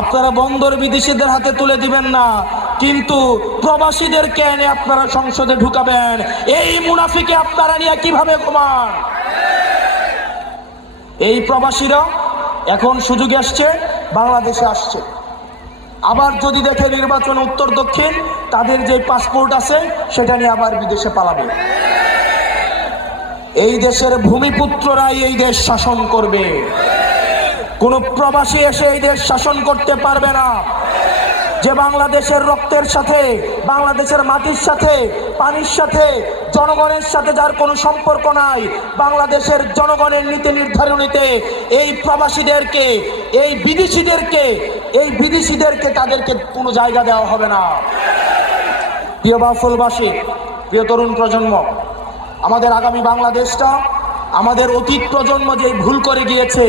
আপনারা বন্দর বিদেশিদের হাতে তুলে দিবেন না, কিন্তু প্রবাসীদেরকে এনে আপনারা সংসদে ঢুকাবেন। এই মুনাফিকে আপনারা নিয়ে কীভাবে কমান এই প্রবাসীরা এখন সুযোগ আসছে, বাংলাদেশে আসছে। আবার যদি দেখে নির্বাচন উত্তর দক্ষিণ, তাদের যে পাসপোর্ট আছে, সেটা নিয়ে আবার বিদেশে পালাবে। এই দেশের ভূমিপুত্ররাই এই দেশ শাসন করবে। কোন প্রবাসী এসে এই দেশ শাসন করতে পারবে না। যে বাংলাদেশের রক্তের সাথে, বাংলাদেশের মাটির সাথে, পানির সাথে, জনগণের সাথে যার কোনো সম্পর্ক নাই, বাংলাদেশের জনগণের নীতি নির্ধারণীতে এই প্রবাসীদেরকে, এই বিদেশিদেরকে এই বিদেশিদেরকে তাদেরকে কোনো জায়গা দেওয়া হবে না। প্রিয় বাফুলবাসী, প্রিয় তরুণ প্রজন্ম, আমাদের আগামী বাংলাদেশটা, আমাদের অতীত প্রজন্ম যে ভুল করে গিয়েছে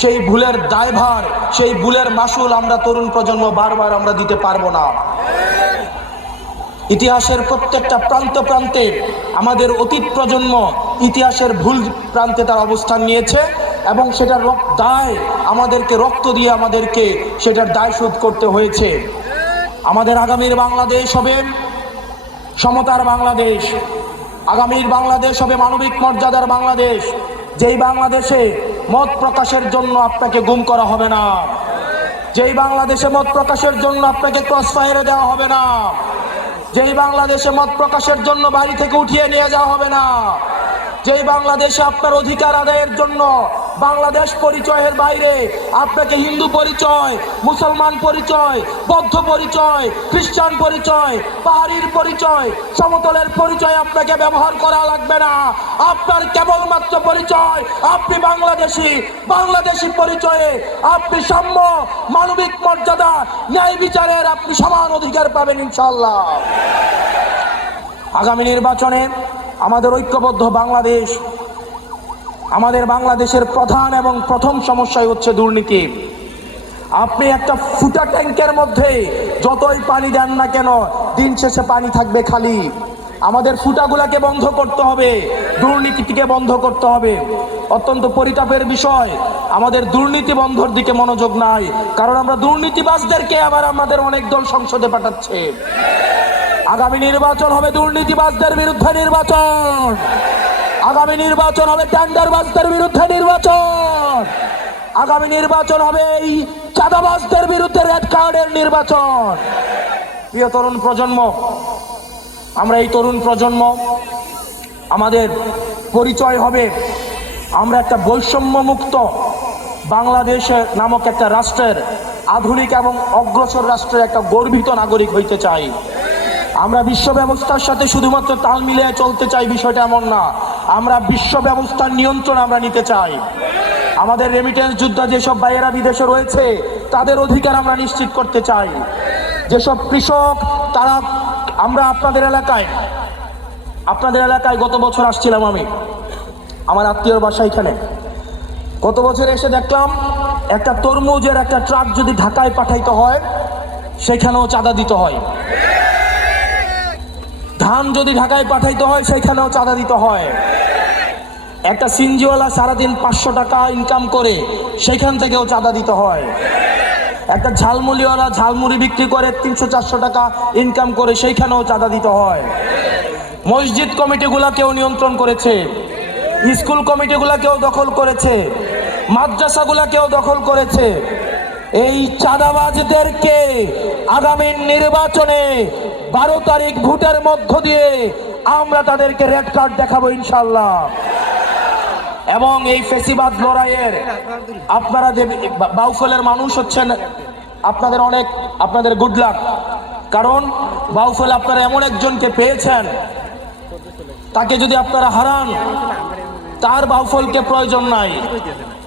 সেই ভুলের দায়ভার, সেই ভুলের মাসুল আমরা তরুণ প্রজন্ম বারবার আমরা দিতে পারব না। ইতিহাসের প্রত্যেকটা প্রান্ত প্রান্তে আমাদের অতীত প্রজন্ম ইতিহাসের ভুল প্রান্তে তার অবস্থান নিয়েছে এবং সেটার দায় আমাদেরকে, রক্ত দিয়ে আমাদেরকে সেটার দায় শোধ করতে হয়েছে। আমাদের আগামীর বাংলাদেশ হবে সমতার বাংলাদেশ। আগামীর বাংলাদেশ হবে মানবিক মর্যাদার বাংলাদেশ। যেই বাংলাদেশে মত প্রকাশের জন্য আপনাকে গুম করা হবে না। যেই বাংলাদেশে মত প্রকাশের জন্য আপনাকে ক্রস ফায়ারে দেওয়া হবে না। যেই বাংলাদেশে মত প্রকাশের জন্য বাড়ি থেকে উঠিয়ে নিয়ে যাওয়া হবে না। যেই বাংলাদেশে আপনার অধিকার আদায়ের জন্য বাংলাদেশ পরিচয়ের বাইরে। আপনাকে হিন্দু পরিচয়, মুসলমান পরিচয়, বৌদ্ধ পরিচয়, খ্রিস্টান পরিচয়, পাহাড়ির পরিচয়, সমতলের পরিচয় আপনাকে ব্যবহার করা লাগবে না। আপনার কেবলমাত্র পরিচয়, আপনি বাংলাদেশি বাংলাদেশি পরিচয়ে আপনি সাম্য, মানবিক মর্যাদা, ন্যায় বিচারের আপনি সমান অধিকার পাবেন ইনশাল্লাহ আগামী নির্বাচনে আমাদের ঐক্যবদ্ধ বাংলাদেশ আমাদের বাংলাদেশের প্রধান এবং প্রথম সমস্যাই হচ্ছে দুর্নীতি। আপনি একটা ফুটা ট্যাঙ্কের মধ্যে যতই পানি দেন না কেন, দিন শেষে পানি থাকবে খালি। আমাদের ফুটাগুলাকে বন্ধ করতে হবে, দুর্নীতিটিকে বন্ধ করতে হবে। অত্যন্ত পরিতাপের বিষয়, আমাদের দুর্নীতি বন্ধর দিকে মনোযোগ নাই, কারণ আমরা দুর্নীতিবাজদেরকে আবার আমাদের অনেক দল সংসদে পাঠাচ্ছে। আগামী নির্বাচন হবে দুর্নীতিবাজদের বিরুদ্ধে নির্বাচন। আগামী নির্বাচন হবে টেন্ডারবাজদের বিরুদ্ধে নির্বাচন। আগামী নির্বাচন হবে এই চাঁদাবাজদের বিরুদ্ধে রেড কার্ডের নির্বাচন। প্রিয় তরুণ প্রজন্ম, আমরা এই তরুণ প্রজন্ম, আমাদের পরিচয় হবে, আমরা একটা বৈষম্য মুক্ত বাংলাদেশের নামক একটা রাষ্ট্রের আধুনিক এবং অগ্রসর রাষ্ট্রের একটা গর্বিত নাগরিক হইতে চাই। আমরা বিশ্ব ব্যবস্থার সাথে শুধুমাত্র তাল মিলিয়ে চলতে চাই বিষয়টা এমন না। আমরা বিশ্ব ব্যবস্থার নিয়ন্ত্রণ আমরা নিতে চাই। আমাদের রেমিটেন্স যুদ্ধ যেসব বাইরা বিদেশে রয়েছে, তাদের অধিকার আমরা নিশ্চিত করতে চাই। যেসব কৃষক, তারা আমরা আপনাদের এলাকায় আপনাদের এলাকায় গত বছর আসছিলাম আমি, আমার আত্মীয়র বাসা এখানে। গত বছর এসে দেখলাম, একটা তরমুজের একটা ট্রাক যদি ঢাকায় পাঠাইতে হয়, সেখানেও চাঁদা দিতে হয়। ধান যদি ঢাকায় পাঠাইতে হয় সেখানেও চাঁদা দিতে হয়। একটা সিনজিওয়ালা সারাদিন পাঁচশো টাকা ইনকাম করে সেখান থেকেও চাঁদা দিতে হয়। একটা ঝালমুড়িওয়ালা ঝালমুড়ি বিক্রি করে, তিনশো চারশো টাকা ইনকাম করে, সেইখানেও চাঁদা দিতে হয়। মসজিদ কমিটিগুলাকেও নিয়ন্ত্রণ করেছে, স্কুল কমিটিগুলাকেও দখল করেছে মাদ্রাসাগুলাকেও দখল করেছে। এই চাঁদাবাজদেরকে আগামী নির্বাচনে বারো তারিখ ভোটের মধ্য দিয়ে আমরা তাদেরকে রেড কার্ড দেখাবো ইনশাল্লাহ এবং এই ফেসিবাদ লড়াইয়ের আপনারা যে বাউফলের মানুষ হচ্ছেন, আপনাদের অনেক, আপনাদের গুড লাক কারণ বাউফল আপনারা এমন একজনকে পেয়েছেন, তাকে যদি আপনারা হারান, তার বাউফলকে প্রয়োজন নাই।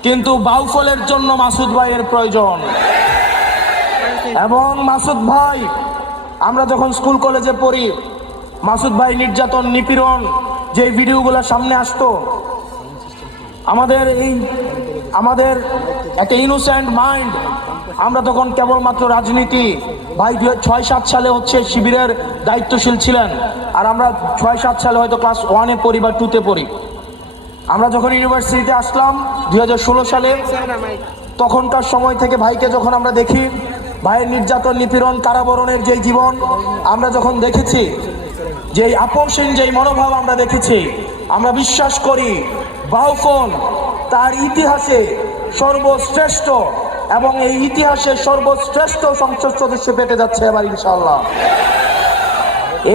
কিন্তু বাউফলের জন্য মাসুদ ভাইয়ের প্রয়োজন। এবং মাসুদ ভাই আমরা যখন স্কুল কলেজে পড়ি, মাসুদ ভাই নির্যাতন, নিপীড়ন, যে ভিডিওগুলো সামনে আসতো, আমাদের এই, আমাদের একটা ইনোসেন্ট মাইন্ড আমরা তখন কেবলমাত্র রাজনীতি, ভাই দুই, ছয়, সাত সালে হচ্ছে শিবিরের দায়িত্বশীল ছিলেন, আর আমরা ছয়, সাত সালে হয়তো ক্লাস ওয়ানে পড়ি বা টুতে পড়ি। আমরা যখন ইউনিভার্সিটিতে আসলাম দু হাজার ষোলো সালে, তখনকার সময় থেকে ভাইকে যখন আমরা দেখি ভাইয়ের নির্যাতন, নিপীড়ন, কারাবরণের যে জীবন, আমরা যখন দেখেছি যে আপোষহীন যেই মনোভাব আমরা দেখেছি, আমরা বিশ্বাস করি বাউফল তার ইতিহাসে সর্বশ্রেষ্ঠ এবং এই ইতিহাসের সর্বশ্রেষ্ঠ সংসদ সদস্য পেতে যাচ্ছে এবার ইনশাল্লাহ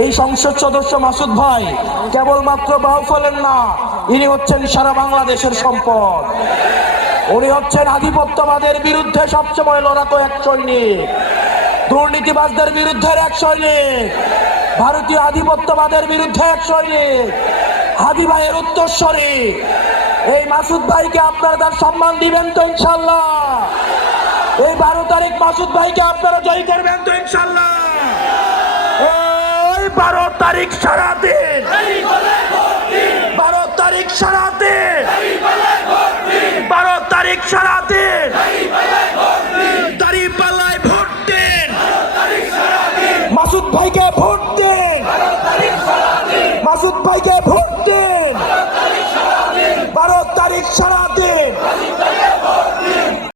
এই সংসদ সদস্য মাসুদ ভাই কেবলমাত্র বাউফলের না, ইনি হচ্ছেন সারা বাংলাদেশের সম্পদ। উনি হচ্ছেন আধিপত্যবাদের বিরুদ্ধে সবসময় লড়াতো এক সৈনিক। দুর্নীতিবাজদের বিরুদ্ধে এক সৈনিক। ভারতীয় আধিপত্যবাদের বিরুদ্ধে এক সৈনিক। হাদি ভাইয়ের উত্তরস্বরী। এই মাসুদ ভাইকে আপনারা তার সম্মান দিবেন তো ইনশাল্লাহ। এই বারো তারিখ মাসুদ ভাইকে আপনারা জয় করবেন তো ইনশাল্লাহ। ওই বারো তারিখ সারাদিন। বারো তারিখ সারাদিন। তারিখ সারাতে পাল্লায় মাসুদ ভাইকে ভোট দেন। মাসুদ ভাইকে ভোট